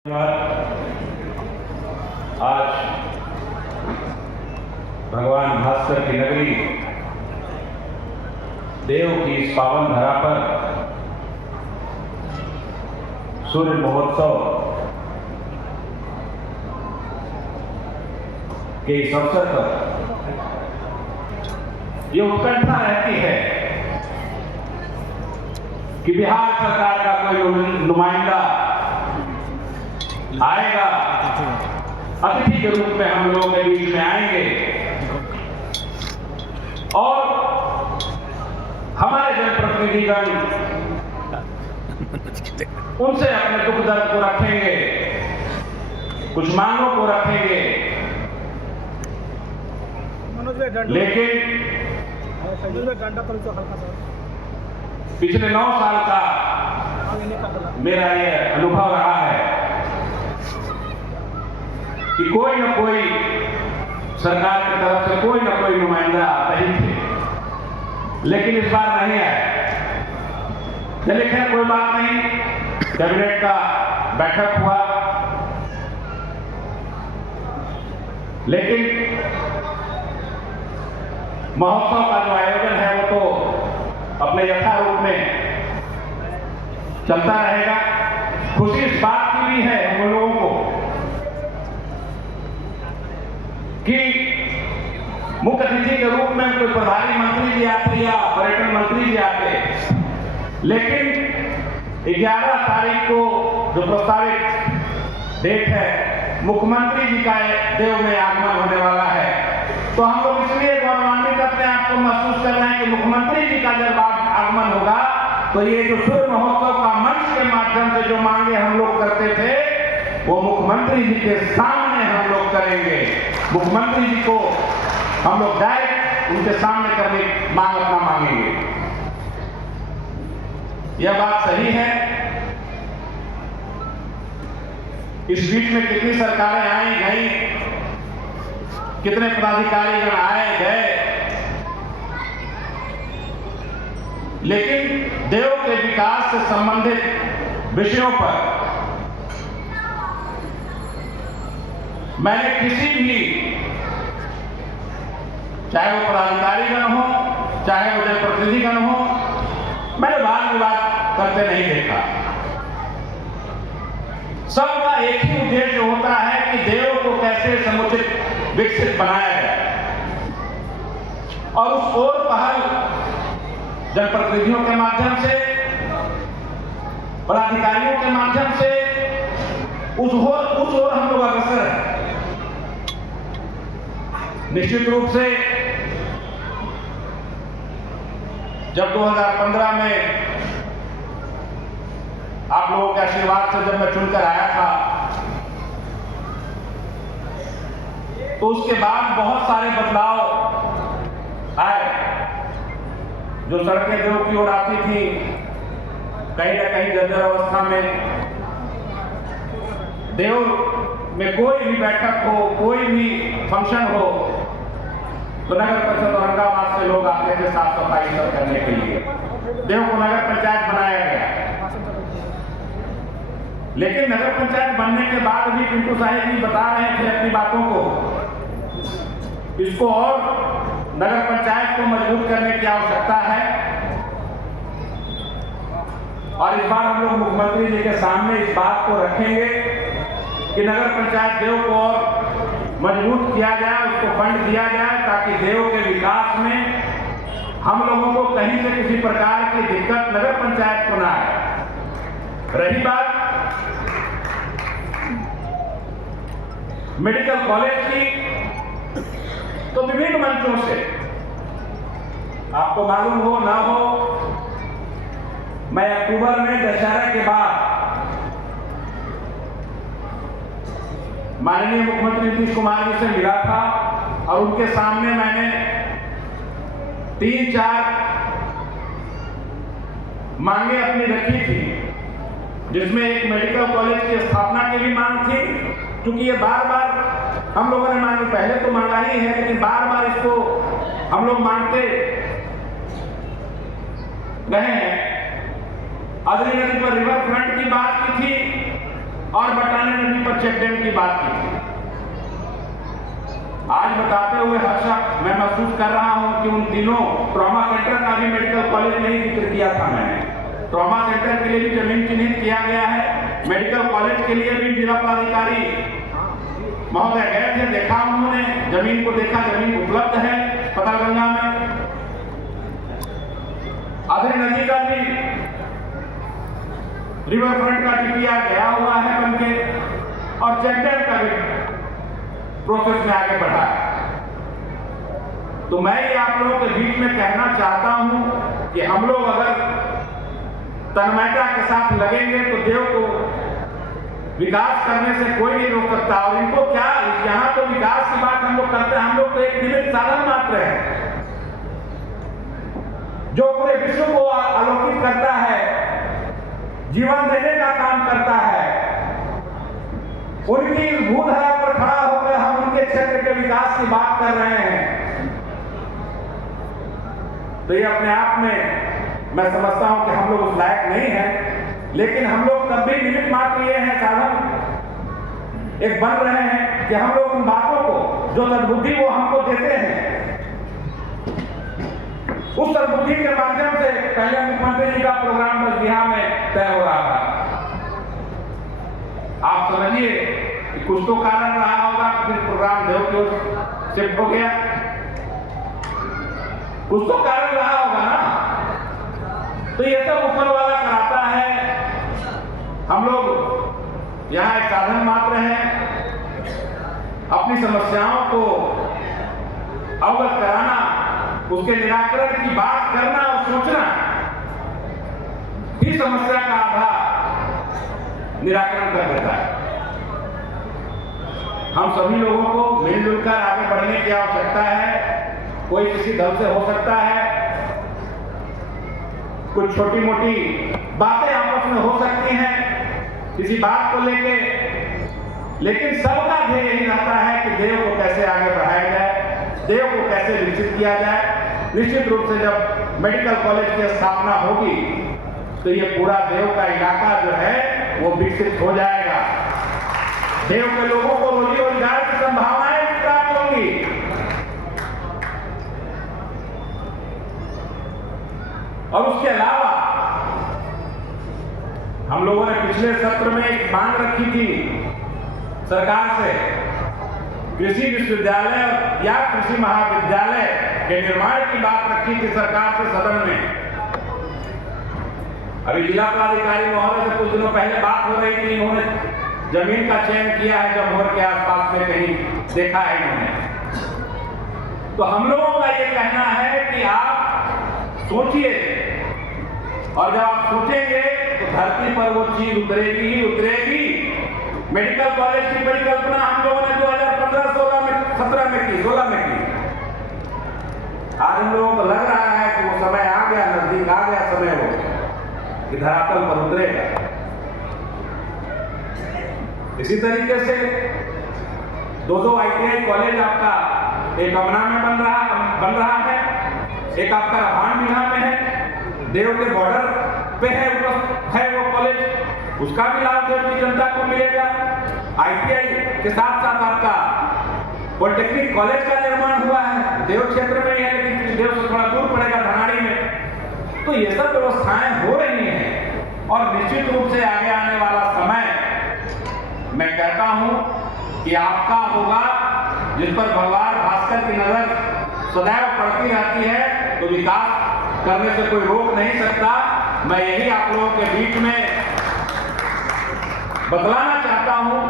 आज भगवान भास्कर की नगरी देव की इस पावन धरा पर सूर्य महोत्सव के इस अवसर पर यह उत्कंठा रहती है कि बिहार सरकार का कोई नुमाइंदा आएगा, अतिथि के रूप में हम लोगों के बीच में आएंगे और हमारे जनप्रतिनिधिगण उनसे अपने दुख दर्द को रखेंगे, कुछ मांगों को रखेंगे, लेकिन पिछले 9 साल का मेरा यह अनुभव रहा है कि कोई न कोई सरकार की तरफ से कोई न कोई नुमाइंदा आता ही थे, लेकिन इस बार नहीं आया। चलिए खैर कोई बात नहीं, कैबिनेट का बैठक हुआ, लेकिन महोत्सव का जो आयोजन है वो तो अपने यथारूप में चलता रहेगा। खुशी इस बात की भी है हम लोगों को कि मुख्य अतिथि के रूप में कोई प्रभारी मंत्री जी आते या पर्यटन मंत्री जी आते, लेकिन 11 तारीख को जो प्रस्तावित डेट है, मुख्यमंत्री जी का देव में आगमन होने वाला है, तो हम लोग इसलिए गौरवान्वित अपने आप को महसूस कर रहे हैं कि मुख्यमंत्री जी का जब आगमन होगा तो ये जो सूर्य महोत्सव का मंच के माध्यम से जो मांगे हम लोग करते थे वो मुख्यमंत्री जी के सामने हम लोग करेंगे। मुख्यमंत्री जी को हम लोग डायरेक्ट उनके सामने करने मांग अपना मांगेंगे। यह बात सही है। इस बीच में कितनी सरकारें आई गई, कितने पदाधिकारी आए गए, लेकिन देव के विकास से संबंधित विषयों पर मैंने किसी भी, चाहे वो पदाधिकारीगण हो, चाहे वो जनप्रतिनिधिगण हो, मैंने वाद विवाद करते नहीं देखा। सबका एक ही उद्देश्य होता है कि देव को कैसे समुचित विकसित बनाया जाए और उस ओर पहल जनप्रतिनिधियों के माध्यम से, पदाधिकारियों के माध्यम से उस ओर हम लोग अग्रसर हैं। निश्चित रूप से जब 2015 में आप लोगों के आशीर्वाद से जब मैं चुनकर आया था, तो उसके बाद बहुत सारे बदलाव आए। जो सड़कें देव की ओर आती थी, कहीं न कहीं जर्जर अवस्था में, देव में कोई भी बैठक हो, कोई भी फंक्शन हो, तो नगर परिषद औरंगाबाद से लोग आते थे साफ सफाई सब करने के लिए। देव को नगर पंचायत बनाया गया, लेकिन नगर पंचायत बनने के बाद भी पिंटू साहिब जी बता रहे थे अपनी बातों को, इसको और नगर पंचायत को मजबूत करने की आवश्यकता है। और इस बार हम लोग मुख्यमंत्री जी के सामने इस बात को रखेंगे कि नगर पंचायत देव को और मजबूत किया जाए, उसको फंड दिया जाए, ताकि देव के विकास में हम लोगों को कहीं से किसी प्रकार की दिक्कत नगर पंचायत को ना आए। रही बात मेडिकल कॉलेज की, तो विभिन्न मंचों से, आपको मालूम हो ना हो, मैं अक्टूबर में दशहरा के बाद माननीय मुख्यमंत्री नीतीश कुमार जी से मिला था और उनके सामने मैंने 3-4 मांगे अपनी रखी थी, जिसमें एक मेडिकल कॉलेज की स्थापना की भी मांग थी, क्योंकि ये बार बार हम लोगों ने मांगी, पहले तो मांगा ही है, लेकिन बार बार इसको हम लोग मांगते रहे हैं। अदरी नदी पर रिवर फ्रंट की बात की थी, और बटाने नदी पर चेक डैम की बात की थी। आज बताते हुए हर्षा मैं महसूस कर रहा हूं कि उन तीनों ट्रॉमा सेंटर का भी मेडिकल कॉलेज नहीं जिक्र किया था मैंने। ट्रॉमा सेंटर के लिए भी जमीन चिन्हित किया गया है, मेडिकल कॉलेज के लिए भी जिला पदाधिकारी महोदय गए थे, देखा उन्होंने, जमीन को देखा, जमीन उपलब्ध है पतालगंगा में। अधरी नदी का भी रिवर फ्रंट का डीपीआर गया हुआ है बनके, और चेक डैम का भी प्रोसेस में आगे बढ़ा है। तो मैं ये आप लोगों के बीच में कहना चाहता हूं कि हम लोग अगर तन्मयता के साथ लगेंगे तो देव को विकास करने से कोई नहीं रोक सकता। और इनको क्या, यहां तो विकास की बात हम लोग करते हैं, हम लोग तो एक निमित्त साधन मात्र है जो पूरे विश्व को आलोकित करता है, जीवन देने का काम करता है। उनकी भूधरा पर खड़ा होकर हम उनके क्षेत्र के विकास की बात कर रहे हैं। तो ये अपने आप में मैं समझता हूं कि हम लोग उस लायक नहीं हैं, लेकिन हम लोग तब भी निमित्त मात्र ये हैं, साधन एक बन रहे हैं कि हम लोग उन बातों को जो सद्बुद्धि वो हमको देते हैं, उस सद्बुद्धि के माध्यम से पहले मुख्यमंत्री जी का प्रोग्राम बसबिहार में तय हो रहा था। आप समझिए कि कुछ तो कारण रहा होगा, फिर प्रोग्राम देव की ओर शिफ्ट हो गया, कुछ तो कारण रहा होगा ना। तो ये सब ऊपर वाला कराता है, हम लोग यहाँ एक साधन मात्र हैं। अपनी समस्याओं को अवगत कराना, उसके निराकरण की बात करना और सोचना ही समस्या का आधा निराकरण कर देता है। हम सभी लोगों को मिलजुल कर आगे बढ़ने की आवश्यकता है। कोई किसी दल से हो सकता है, कुछ छोटी मोटी बातें आपस में हो सकती हैं किसी बात को लेके, लेकिन सबका ध्येय यही रहता है कि देव को कैसे आगे बढ़ाया जाए, देव को कैसे विकसित किया जाए। निश्चित रूप से जब मेडिकल कॉलेज की स्थापना होगी तो ये पूरा देव का इलाका जो है वो विकसित हो जाएगा। देव के लोगों को रोजी रोजगार की संभावनाएं प्राप्त होंगी। और उसके अलावा हम लोगों ने पिछले सत्र में एक मांग रखी थी सरकार से, कृषि विश्वविद्यालय या कृषि महाविद्यालय के निर्माण की बात रखी थी सरकार से सदन में। अभी जिला पदाधिकारी महोदय से कुछ दिनों पहले बात हो रही थी, इन्होंने जमीन का चयन किया है जमहोर के आसपास में, कहीं देखा है इन्होंने। तो हम लोगों का ये कहना है कि आप सोचिए, और जब आप सोचेंगे तो धरती पर वो चीज उतरेगी ही उतरेगी। मेडिकल कॉलेज की परिकल्पना हम लोगों ने 2015-16 में 17 में की, 16 में की। आज हम लोगों को लग रहा है कि वो समय आ गया, नजदीक आ गया समय वो कि धरातल पर उतरेगा। इसी तरीके से 2 ITI कॉलेज आपका एक अमना में बन रहा है, एक आपका रभान बिहार में है, देव के बॉर्डर पे है वो कॉलेज, उसका भी लाभ देव की जनता को मिलेगा। ITI के साथ साथ आपका पॉलिटेक्निक कॉलेज का निर्माण हुआ है, देव क्षेत्र में ही है, लेकिन देव से थोड़ा दूर पड़ेगा, धनाड़ी में। तो ये सब व्यवस्थाएं हो रही हैं और निश्चित रूप से आगे आने वाला समय मैं कहता हूं कि आपका होगा, जिस पर भगवान भास्कर की नजर सदैव पड़ती रहती है, तो विकास करने से कोई रोक नहीं सकता। मैं यही आप लोगों के बीच में बतलाना चाहता हूं।